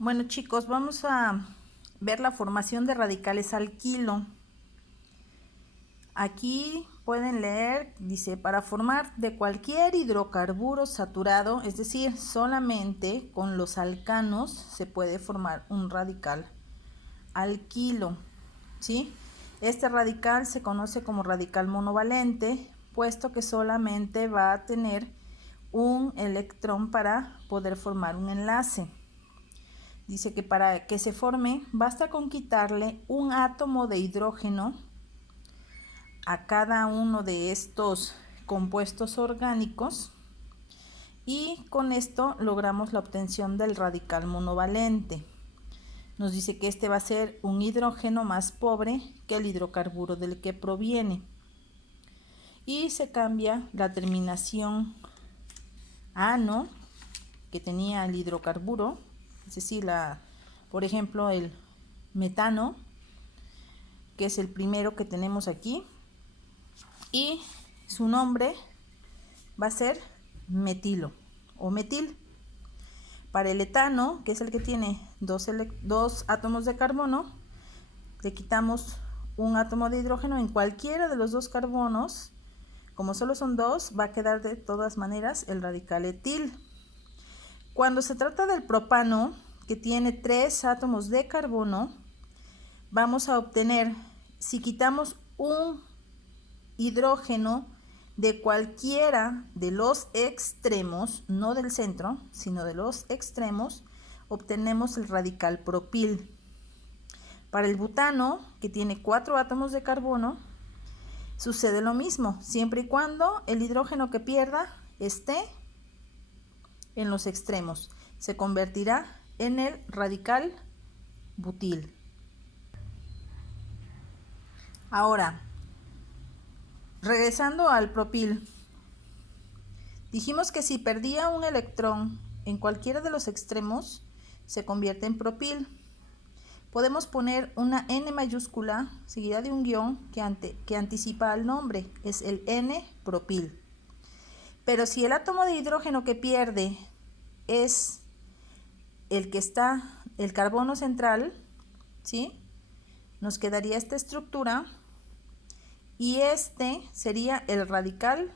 Bueno, chicos, vamos a ver la formación de radicales alquilo. Aquí pueden leer, dice, para formar de cualquier hidrocarburo saturado, es decir, solamente con los alcanos se puede formar un radical alquilo, ¿sí? Este radical se conoce como radical monovalente, puesto que solamente va a tener un electrón para poder formar un enlace. Dice que para que se forme basta con quitarle un átomo de hidrógeno a cada uno de estos compuestos orgánicos y con esto logramos la obtención del radical monovalente. Nos dice que este va a ser un hidrógeno más pobre que el hidrocarburo del que proviene. Y se cambia la terminación ano que tenía el hidrocarburo, es decir, por ejemplo, el metano, que es el primero que tenemos aquí, y su nombre va a ser metilo o metil. Para el etano, que es el que tiene dos átomos de carbono, le quitamos un átomo de hidrógeno en cualquiera de los dos carbonos. Como solo son dos, va a quedar de todas maneras el radical etil. Cuando se trata del propano, que tiene 3 átomos de carbono, vamos a obtener, si quitamos un hidrógeno de cualquiera de los extremos, no del centro, sino de los extremos, obtenemos el radical propil. Para el butano, que tiene 4 átomos de carbono, sucede lo mismo, siempre y cuando el hidrógeno que pierda esté en los extremos. Se convertirá en el radical butil. Ahora, regresando al propil, dijimos que si perdía un electrón en cualquiera de los extremos, se convierte en propil. Podemos poner una N mayúscula seguida de un guión que anticipa al nombre, es el N-propil. Pero si el átomo de hidrógeno que pierde es el que está, el carbono central, ¿sí? Nos quedaría esta estructura y este sería el radical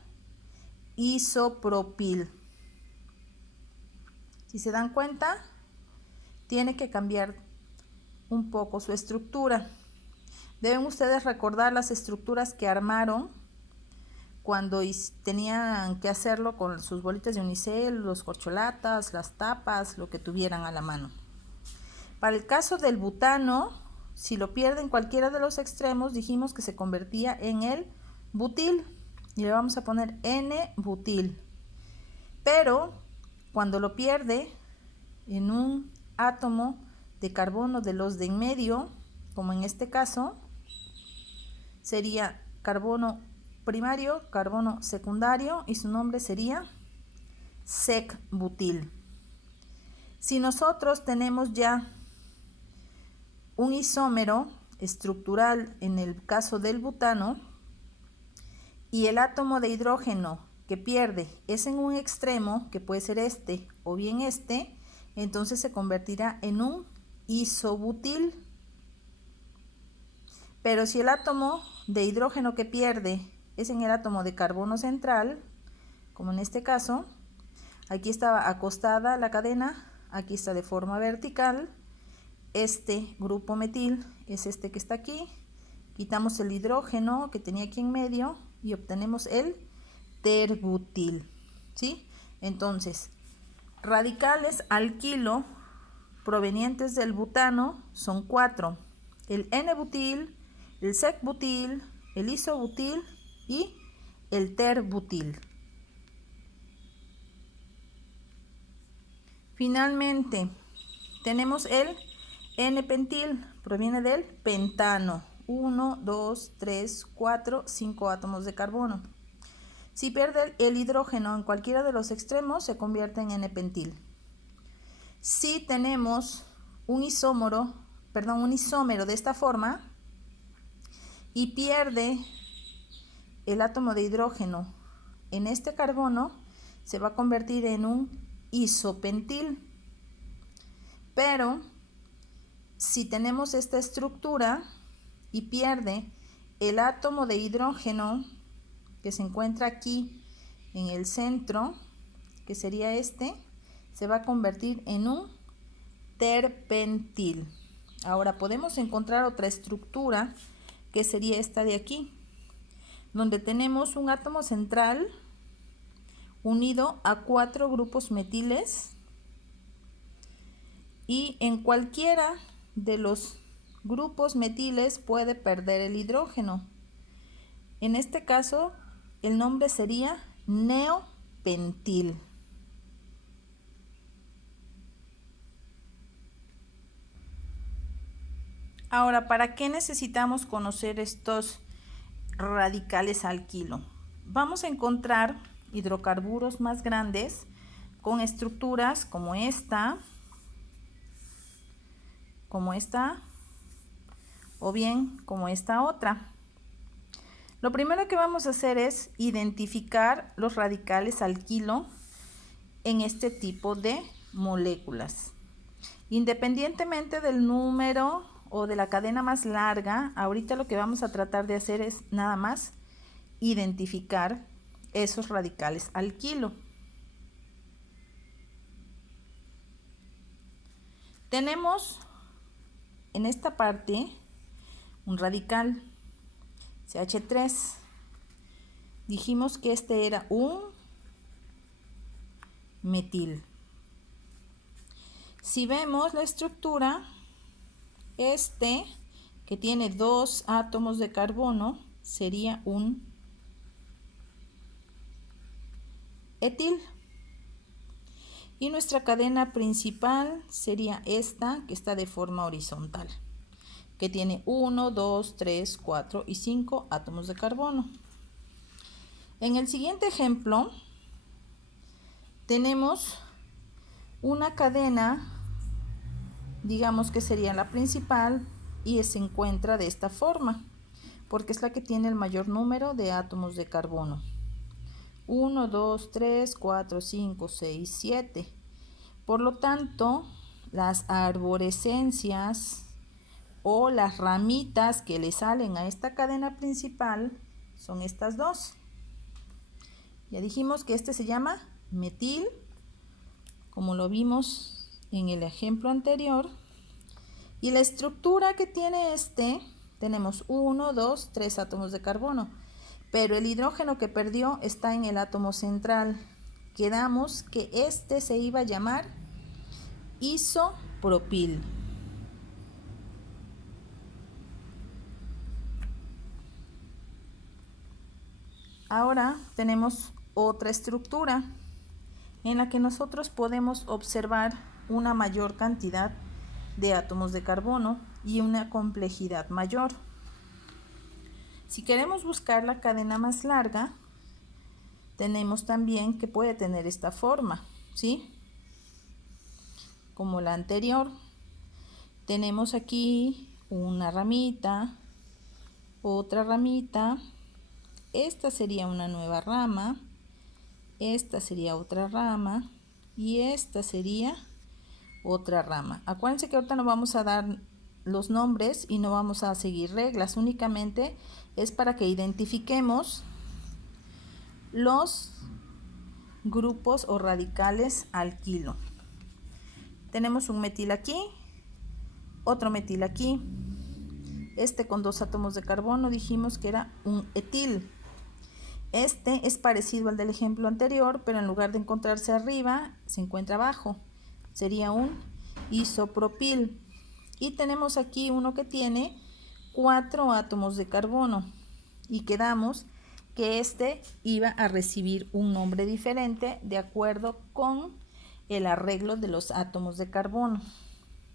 isopropil. Si se dan cuenta, tiene que cambiar un poco su estructura. Deben ustedes recordar las estructuras que armaron cuando tenían que hacerlo con sus bolitas de unicel, los corcholatas, las tapas, lo que tuvieran a la mano. Para el caso del butano, si lo pierden cualquiera de los extremos, dijimos que se convertía en el butil y le vamos a poner N-butil. Pero cuando lo pierde en un átomo de carbono de los de en medio, como en este caso, sería carbono primario, carbono secundario y su nombre sería sec-butil. Si nosotros tenemos ya un isómero estructural en el caso del butano y el átomo de hidrógeno que pierde es en un extremo, que puede ser este o bien este, entonces se convertirá en un isobutil. Pero si el átomo de hidrógeno que pierde es en el átomo de carbono central, como en este caso, aquí estaba acostada la cadena, aquí está de forma vertical, este grupo metil es este que está aquí, quitamos el hidrógeno que tenía aquí en medio y obtenemos el terbutil, ¿sí? Entonces, radicales alquilo provenientes del butano son 4, el N-butil, el sec-butil, el isobutil y el terbutil. Finalmente, tenemos el N-pentil, proviene del pentano, 1, 2, 3, 4, 5 átomos de carbono. Si pierde el hidrógeno en cualquiera de los extremos, se convierte en N-pentil. Si tenemos un isómero de esta forma y pierde el átomo de hidrógeno en este carbono, se va a convertir en un isopentil. Pero si tenemos esta estructura y pierde el átomo de hidrógeno que se encuentra aquí en el centro, que sería este, se va a convertir en un terpentil. Ahora podemos encontrar otra estructura que sería esta de aquí, donde tenemos un átomo central unido a 4 grupos metiles, y en cualquiera de los grupos metiles puede perder el hidrógeno. En este caso, el nombre sería neopentil. Ahora, ¿para qué necesitamos conocer estos radicales alquilo? Vamos a encontrar hidrocarburos más grandes con estructuras como esta, o bien como esta otra. Lo primero que vamos a hacer es identificar los radicales alquilo en este tipo de moléculas. Independientemente del número o de la cadena más larga, ahorita lo que vamos a tratar de hacer es nada más identificar esos radicales alquilo. Tenemos en esta parte un radical CH3. Dijimos que este era un metil. Si vemos la estructura, este que tiene 2 átomos de carbono sería un etil. Y nuestra cadena principal sería esta, que está de forma horizontal, que tiene 1, 2, 3, 4 y 5 átomos de carbono. En el siguiente ejemplo tenemos una cadena, digamos que sería la principal, y se encuentra de esta forma, porque es la que tiene el mayor número de átomos de carbono. 1, 2, 3, 4, 5, 6, 7. Por lo tanto, las arborescencias o las ramitas que le salen a esta cadena principal son estas dos. Ya dijimos que este se llama metil, como lo vimos en el ejemplo anterior. Y la estructura que tiene tenemos 1, 2, 3 átomos de carbono. Pero el hidrógeno que perdió está en el átomo central. Quedamos que este se iba a llamar isopropil. Ahora tenemos otra estructura en la que nosotros podemos observar una mayor cantidad de átomos de carbono y una complejidad mayor. Si queremos buscar la cadena más larga, tenemos también que puede tener esta forma, ¿sí? Como la anterior. Tenemos aquí una ramita, otra ramita, esta sería una nueva rama, esta sería otra rama y esta sería otra rama. Acuérdense que ahorita no vamos a dar los nombres y no vamos a seguir reglas, únicamente es para que identifiquemos los grupos o radicales alquilo. Tenemos un metil aquí, otro metil aquí, este con 2 átomos de carbono dijimos que era un etil. Este es parecido al del ejemplo anterior, pero en lugar de encontrarse arriba, se encuentra abajo. Sería un isopropil. Y tenemos aquí uno que tiene 4 átomos de carbono. Y quedamos que este iba a recibir un nombre diferente de acuerdo con el arreglo de los átomos de carbono.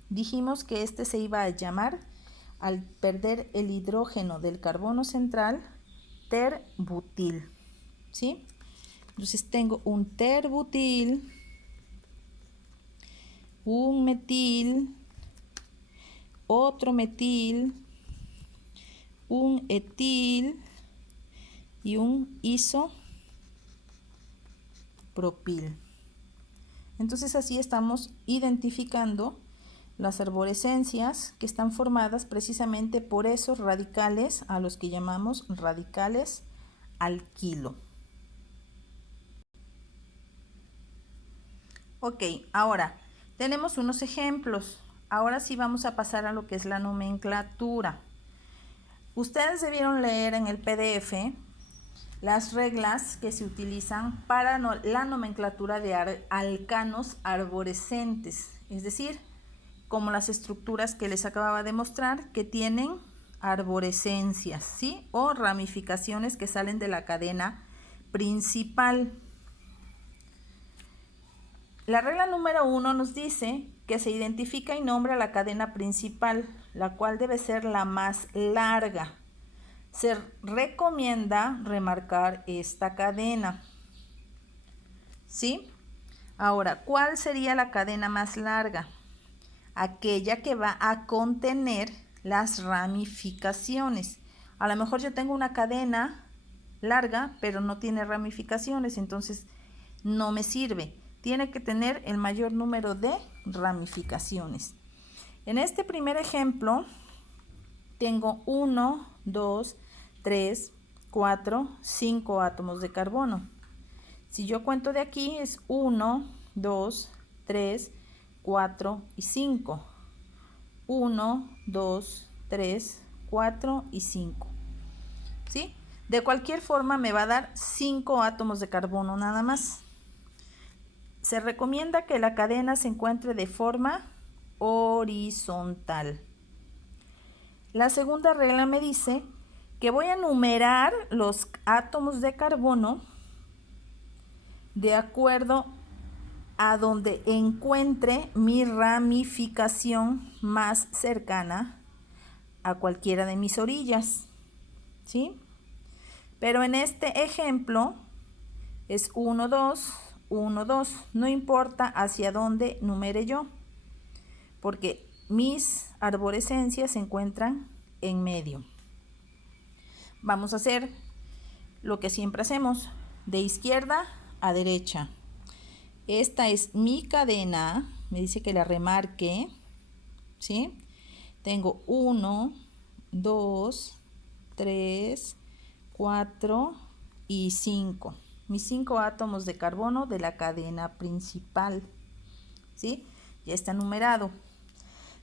Dijimos que este se iba a llamar, al perder el hidrógeno del carbono central, terbutil, ¿sí? Entonces tengo un terbutil, un metil, otro metil, un etil y un isopropil. Entonces así estamos identificando las arborescencias que están formadas precisamente por esos radicales a los que llamamos radicales alquilo. Ok, ahora tenemos unos ejemplos. Ahora sí vamos a pasar a lo que es la nomenclatura. Ustedes debieron leer en el PDF las reglas que se utilizan para la nomenclatura de alcanos arborescentes, es decir, como las estructuras que les acababa de mostrar que tienen arborescencias, ¿sí? O ramificaciones que salen de la cadena principal. La regla número 1 nos dice que se identifica y nombra la cadena principal, la cual debe ser la más larga. Se recomienda remarcar esta cadena, ¿sí? Ahora, ¿cuál sería la cadena más larga? Aquella que va a contener las ramificaciones. A lo mejor yo tengo una cadena larga, pero no tiene ramificaciones, entonces no me sirve. Tiene que tener el mayor número de ramificaciones. En este primer ejemplo, tengo 1, 2, 3, 4, 5 átomos de carbono. Si yo cuento de aquí es 1, 2, 3, 4 y 5. 1, 2, 3, 4 y 5. ¿Sí? De cualquier forma me va a dar 5 átomos de carbono nada más. Se recomienda que la cadena se encuentre de forma horizontal. La segunda regla me dice que voy a numerar los átomos de carbono de acuerdo a donde encuentre mi ramificación más cercana a cualquiera de mis orillas, ¿sí? Pero en este ejemplo es 1, 2, 1, 2. No importa hacia dónde numere yo, porque mis arborescencias se encuentran en medio. Vamos a hacer lo que siempre hacemos, de izquierda a derecha. Esta es mi cadena, me dice que la remarque, ¿sí? Tengo 1, 2, 3, 4 y 5. Mis 5 átomos de carbono de la cadena principal, ¿sí? Ya está numerado.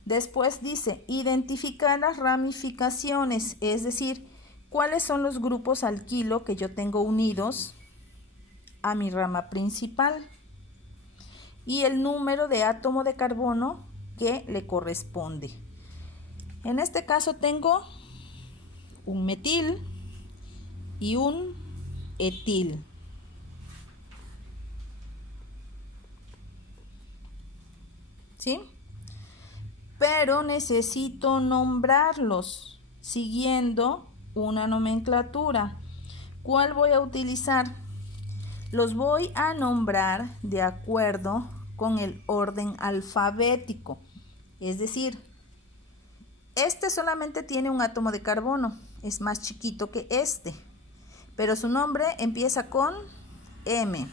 Después dice, identificar las ramificaciones, es decir, cuáles son los grupos alquilo que yo tengo unidos a mi rama principal y el número de átomo de carbono que le corresponde. En este caso tengo un metil y un etil. ¿Sí? Pero necesito nombrarlos siguiendo una nomenclatura. ¿Cuál voy a utilizar? Los voy a nombrar de acuerdo con el orden alfabético. Es decir, este solamente tiene un átomo de carbono, es más chiquito que este, pero su nombre empieza con M.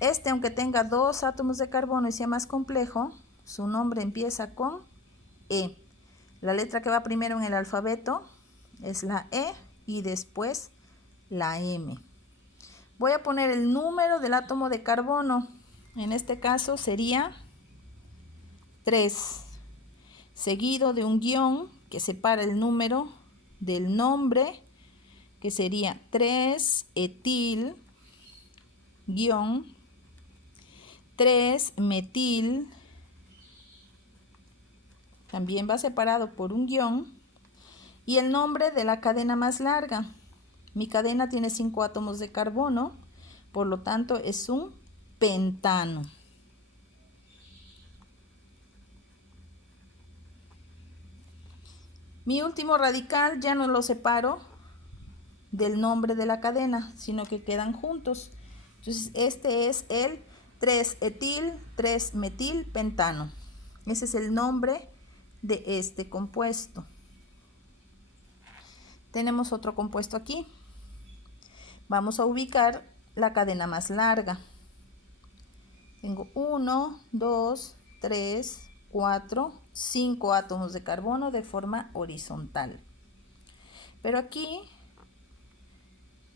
Este, aunque tenga 2 átomos de carbono y sea más complejo, su nombre empieza con E. La letra que va primero en el alfabeto es la E y después la M. Voy a poner el número del átomo de carbono. En este caso sería 3, seguido de un guión que separa el número del nombre, que sería 3 etil guión 3 metil. También va separado por un guión y el nombre de la cadena más larga. Mi cadena tiene 5 átomos de carbono, por lo tanto es un pentano. Mi último radical ya no lo separo del nombre de la cadena, sino que quedan juntos. Entonces este es el 3-etil, 3-metil pentano. Ese es el nombre de este compuesto. Tenemos otro compuesto aquí. Vamos a ubicar la cadena más larga. Tengo 1, 2, 3, 4, 5 átomos de carbono de forma horizontal. Pero aquí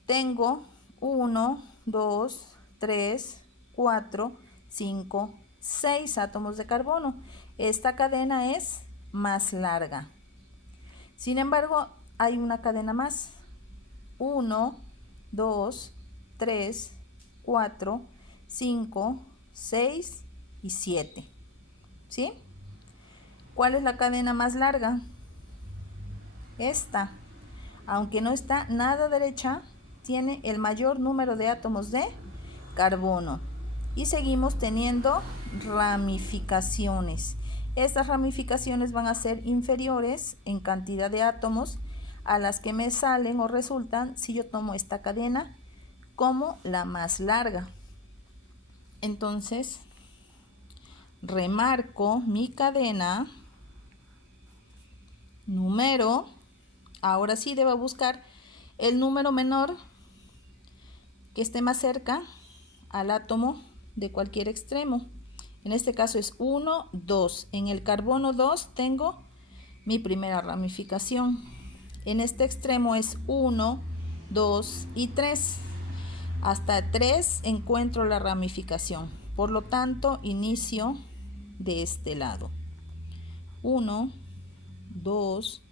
tengo 1, 2, 3, 4, 5, 6 átomos de carbono. Esta cadena es más larga. Sin embargo, hay una cadena más. 1, 2, 3, 4, 5, 6 y 7. ¿Sí? ¿Cuál es la cadena más larga? Esta. Aunque no está nada derecha, tiene el mayor número de átomos de carbono. Y seguimos teniendo ramificaciones. Estas ramificaciones van a ser inferiores en cantidad de átomos a las que me salen o resultan si yo tomo esta cadena como la más larga. Entonces, remarco mi cadena número. Ahora sí debo buscar el número menor que esté más cerca al átomo de cualquier extremo. En este caso es 1, 2. En el carbono 2 tengo mi primera ramificación. En este extremo es 1, 2 y 3. Hasta 3 encuentro la ramificación. Por lo tanto, inicio de este lado. 1, 2,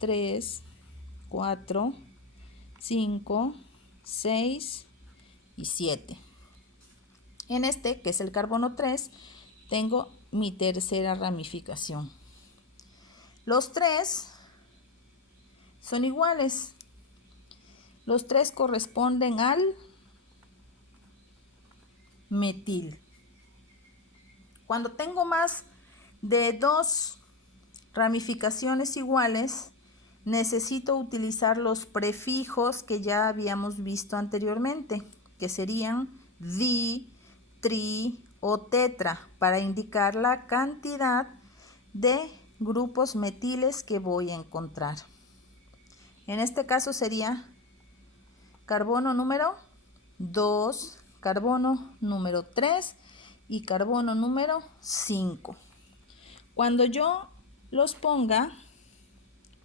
3, 4, 5, 6 y 7. En este, que es el carbono 3, tengo mi tercera ramificación. Los 3 son iguales. Los 3 corresponden al metil. Cuando tengo más de 2 ramificaciones iguales, necesito utilizar los prefijos que ya habíamos visto anteriormente, que serían di, tri o tetra, para indicar la cantidad de grupos metiles que voy a encontrar. En este caso sería carbono número 2, carbono número 3 y carbono número 5. Cuando yo los ponga,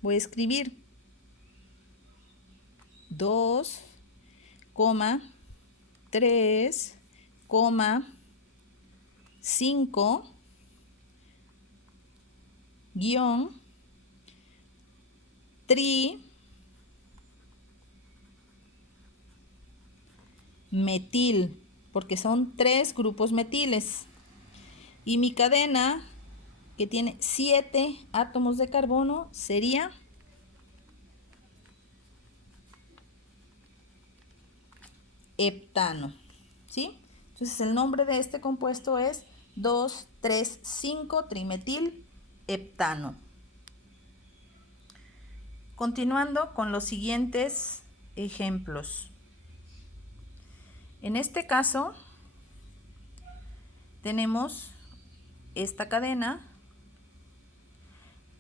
voy a escribir 2, 3, 5, guión, tri, metil, porque son 3 grupos metiles. Y mi cadena, que tiene 7 átomos de carbono, sería heptano. ¿Sí? Entonces el nombre de este compuesto es 2,3,5 trimetil-heptano. Continuando con los siguientes ejemplos. En este caso tenemos esta cadena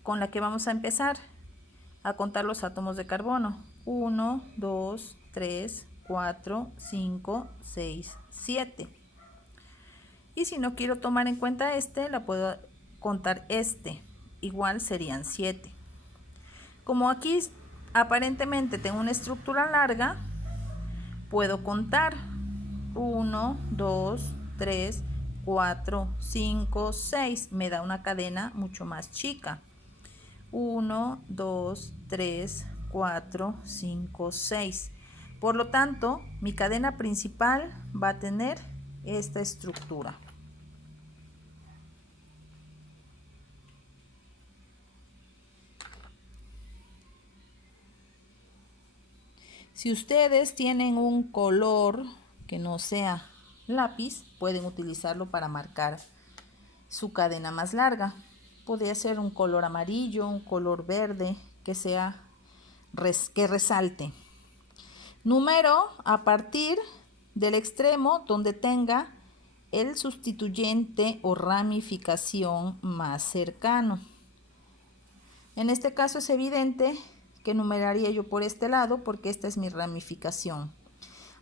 con la que vamos a empezar a contar los átomos de carbono. 1, 2, 3, 4, 5, 6, 7. Y si no quiero tomar en cuenta la puedo contar igual serían 7. Como aquí aparentemente tengo una estructura larga, puedo contar 1, 2, 3, 4, 5, 6. Me da una cadena mucho más chica. 1, 2, 3, 4, 5, 6. Por lo tanto, mi cadena principal va a tener esta estructura. Si ustedes tienen un color que no sea lápiz, pueden utilizarlo para marcar su cadena más larga. Podría ser un color amarillo, un color verde, que resalte. Número a partir del extremo donde tenga el sustituyente o ramificación más cercano. En este caso es evidente que numeraría yo por este lado porque esta es mi ramificación.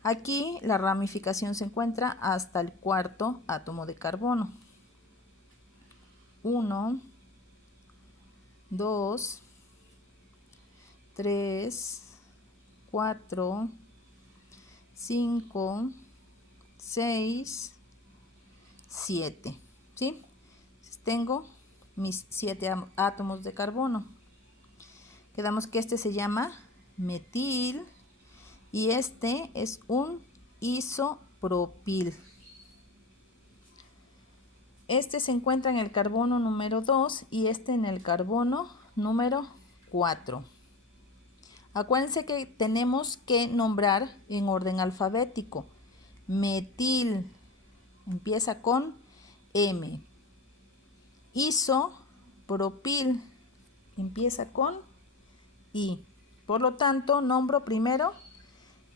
Aquí la ramificación se encuentra hasta el cuarto átomo de carbono. 1, 2, 3, 4, 5, 6, 7, ¿sí? Tengo mis 7 átomos de carbono. Quedamos que este se llama metil y este es un isopropil. Este se encuentra en el carbono número 2 y este en el carbono número 4. Acuérdense que tenemos que nombrar en orden alfabético. Metil empieza con M. Isopropil empieza con I. Por lo tanto, nombro primero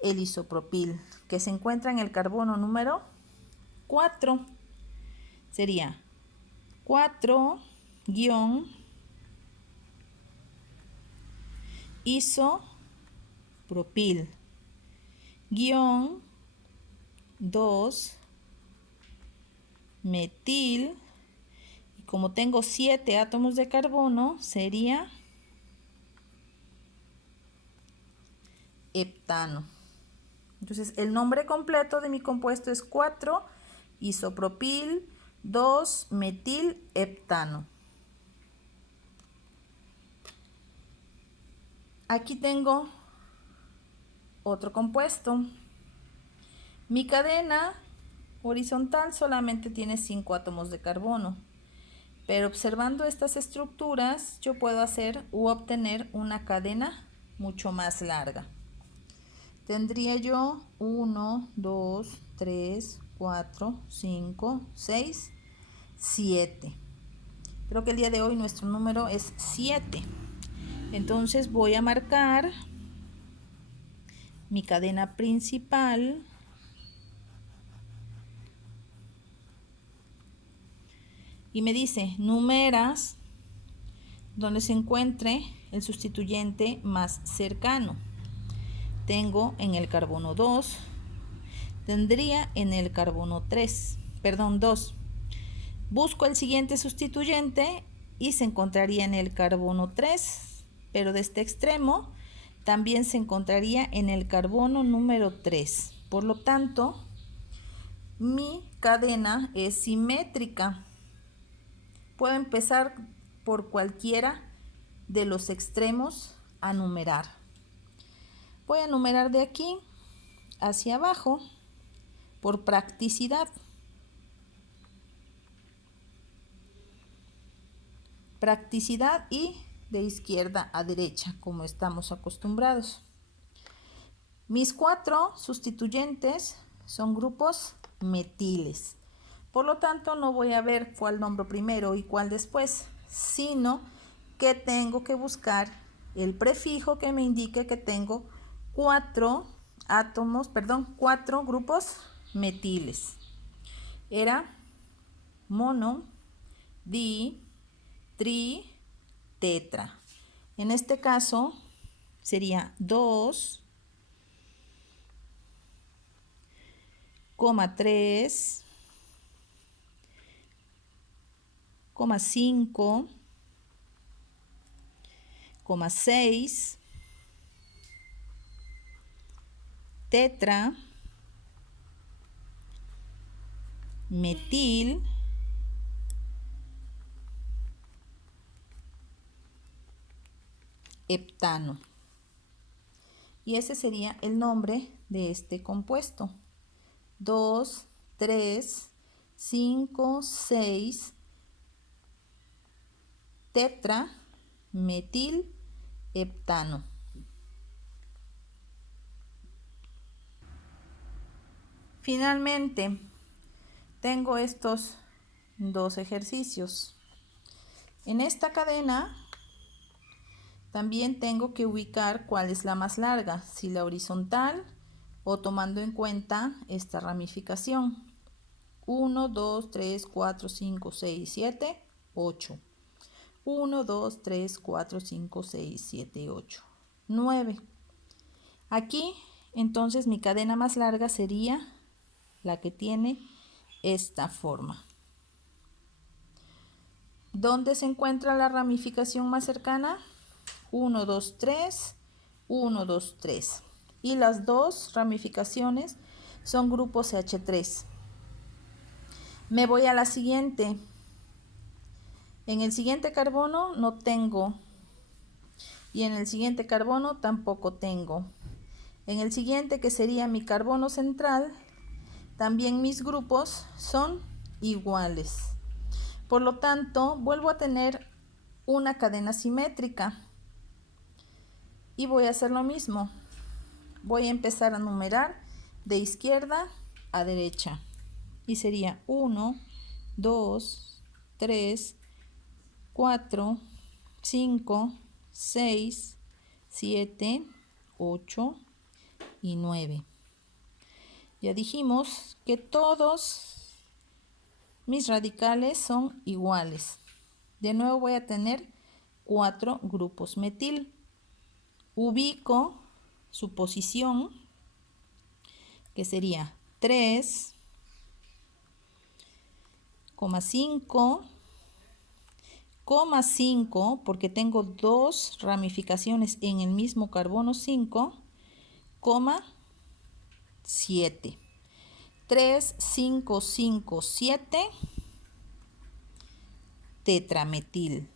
el isopropil, que se encuentra en el carbono número 4. Sería 4- isopropil 2 metil, y como tengo 7 átomos de carbono, sería heptano. Entonces, el nombre completo de mi compuesto es 4-isopropil 2-metil-heptano. Aquí tengo otro compuesto. Mi cadena horizontal solamente tiene 5 átomos de carbono, pero observando estas estructuras yo puedo hacer u obtener una cadena mucho más larga. Tendría yo 1, 2, 3, 4, 5, 6, 7. Creo que el día de hoy nuestro número es 7. Entonces voy a marcar mi cadena principal. Y me dice, numeras donde se encuentre el sustituyente más cercano. Tengo en el carbono 2, tendría en el carbono 2. Busco el siguiente sustituyente y se encontraría en el carbono 3, pero de este extremo también se encontraría en el carbono número 3. Por lo tanto, mi cadena es simétrica. Puedo empezar por cualquiera de los extremos a numerar. Voy a numerar de aquí hacia abajo por practicidad. Practicidad y de izquierda a derecha, como estamos acostumbrados. Mis 4 sustituyentes son grupos metiles. Por lo tanto, no voy a ver cuál nombro primero y cuál después, sino que tengo que buscar el prefijo que me indique que tengo 4 grupos metiles. Era mono, di, tri, tetra. En este caso sería 2, 3, 5, 6, tetra, metil, heptano. Y ese sería el nombre de este compuesto. 2, 3, 5, 6, tetra, metil, heptano. Finalmente, tengo estos 2 ejercicios. En esta cadena también tengo que ubicar cuál es la más larga, si la horizontal o tomando en cuenta esta ramificación. 1, 2, 3, 4, 5, 6, 7, 8. 1, 2, 3, 4, 5, 6, 7, 8, 9. Aquí, entonces, mi cadena más larga sería la que tiene esta forma. ¿Dónde se encuentra la ramificación más cercana? 1, 2, 3, 1, 2, 3. Y las dos ramificaciones son grupos CH3. Me voy a la siguiente. En el siguiente carbono no tengo. Y en el siguiente carbono tampoco tengo. En el siguiente, que sería mi carbono central, también mis grupos son iguales. Por lo tanto, vuelvo a tener una cadena simétrica. Y voy a hacer lo mismo. Voy a empezar a numerar de izquierda a derecha. Y sería 1, 2, 3, 4, 5, 6, 7, 8 y 9. Ya dijimos que todos mis radicales son iguales. De nuevo voy a tener 4 grupos metil. Ubico su posición, que sería 3,5, porque tengo dos ramificaciones en el mismo carbono 5, 7. 3, 5, 5, 7 tetrametil.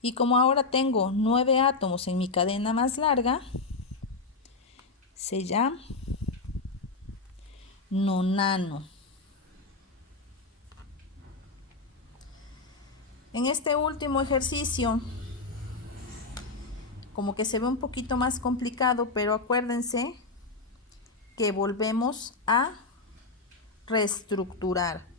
Y como ahora tengo 9 átomos en mi cadena más larga, se llama nonano. En este último ejercicio, como que se ve un poquito más complicado, pero acuérdense que volvemos a reestructurar.